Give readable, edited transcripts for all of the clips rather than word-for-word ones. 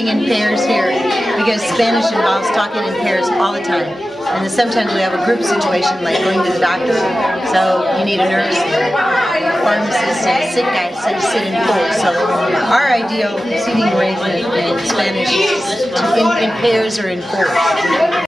studying in pairs here because Spanish involves talking in pairs all the time. And then sometimes we have a group situation like going to the doctor. So you need a nurse, pharmacist, and a sick guy to sit in fours. So our ideal seating arrangement in Spanish is in pairs or in fours.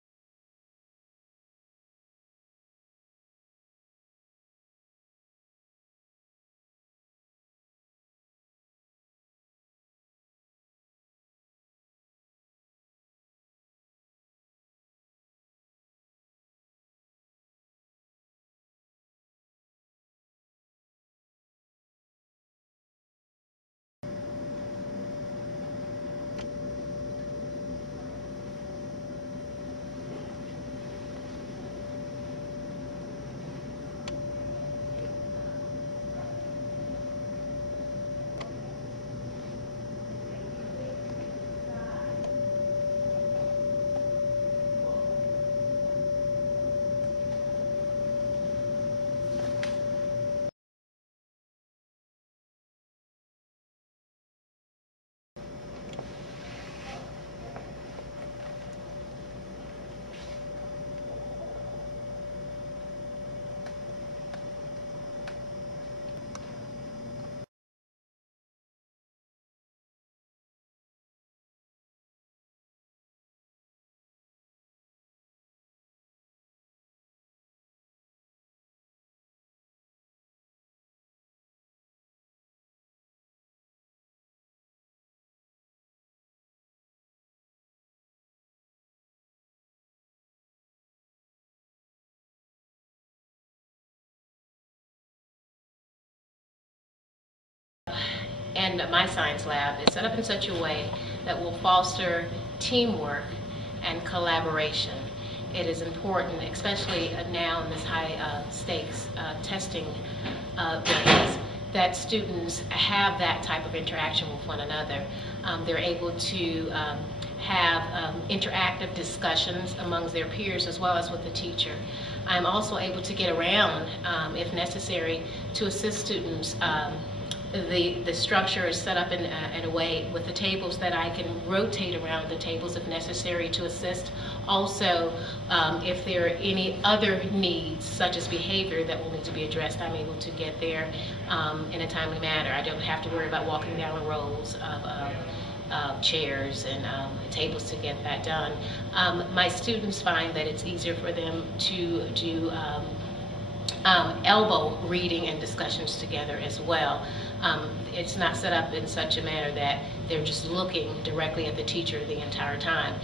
And my science lab is set up in such a way that will foster teamwork and collaboration. It is important, especially now in this high stakes testing phase, that students have that type of interaction with one another. They're able to have interactive discussions amongst their peers as well as with the teacher. I'm also able to get around, if necessary, to assist students. The structure is set up in a way with the tables that I can rotate around the tables if necessary to assist. Also, if there are any other needs, such as behavior, that will need to be addressed, I'm able to get there in a timely manner. I don't have to worry about walking down the rows of chairs and tables to get that done. My students find that it's easier for them to do elbow reading and discussions together as well. It's not set up in such a manner that they're just looking directly at the teacher the entire time.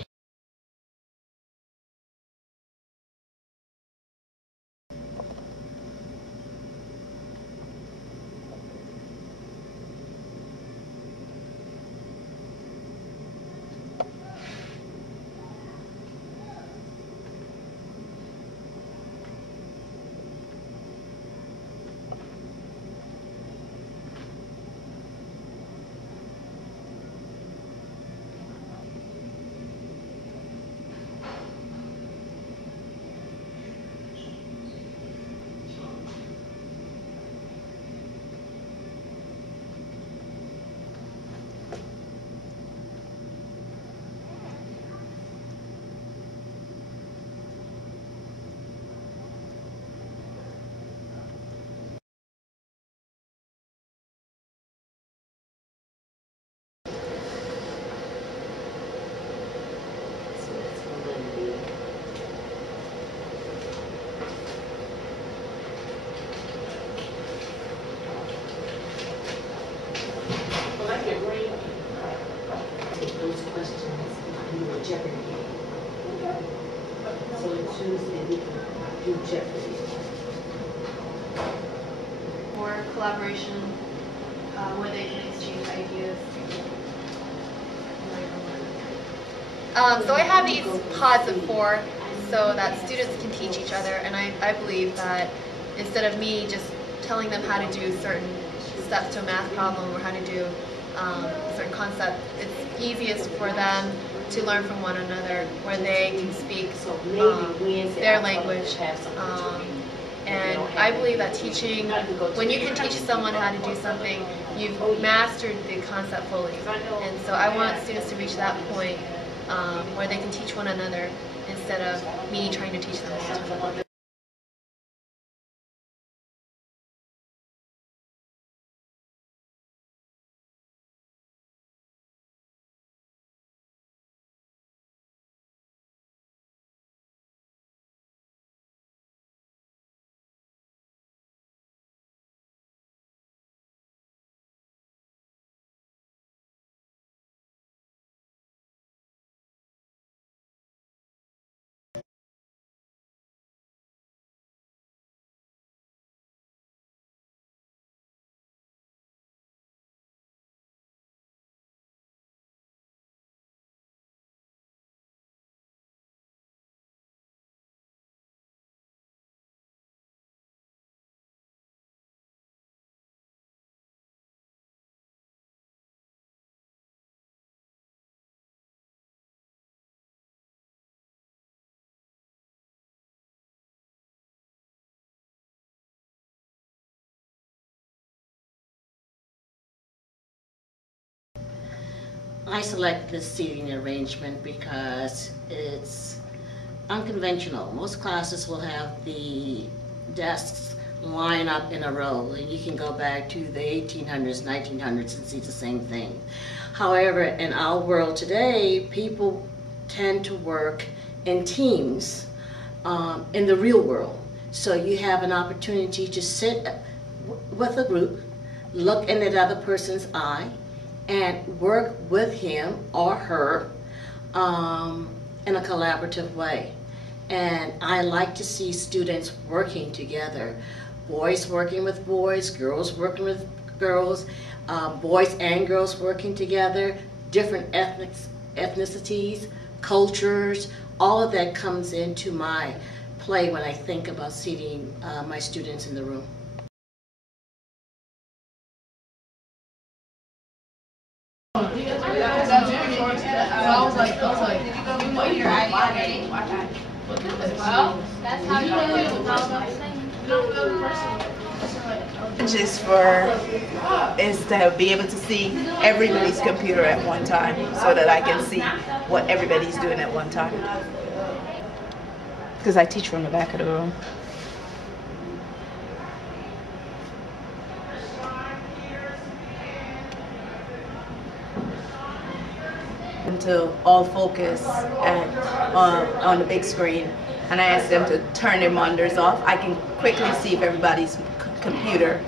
Those questions do a Jeopardy game. So on Tuesday we can do Jeopardy. More collaboration where they can exchange ideas. So I have these pods of 4 so that students can teach each other, and I believe that instead of me just telling them how to do certain steps to a math problem or how to do a certain concept, it's easiest for them to learn from one another where they can speak their language And I believe that teaching, when you can teach someone how to do something, you've mastered the concept fully. And so I want students to reach that point where they can teach one another instead of me trying to teach them all the time. I select this seating arrangement because it's unconventional. Most classes will have the desks line up in a row, and you can go back to the 1800s, 1900s and see the same thing. However, in our world today, people tend to work in teams in the real world. So you have an opportunity to sit with a group, look in that other person's eye, and work with him or her in a collaborative way. And I like to see students working together. Boys working with boys, girls working with girls, boys and girls working together, different ethnicities, cultures, all of that comes into my play when I think about seating my students in the room. That's how you do it. Just is to be able to see everybody's computer at one time so that I can see what everybody's doing at one time. Because I teach from the back of the room. To all focus on the big screen, and I ask them to turn their monitors off. I can quickly see if everybody's computer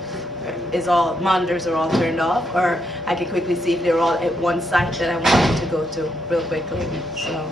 monitors are all turned off, or I can quickly see if they're all at one site that I want them to go to real quickly. So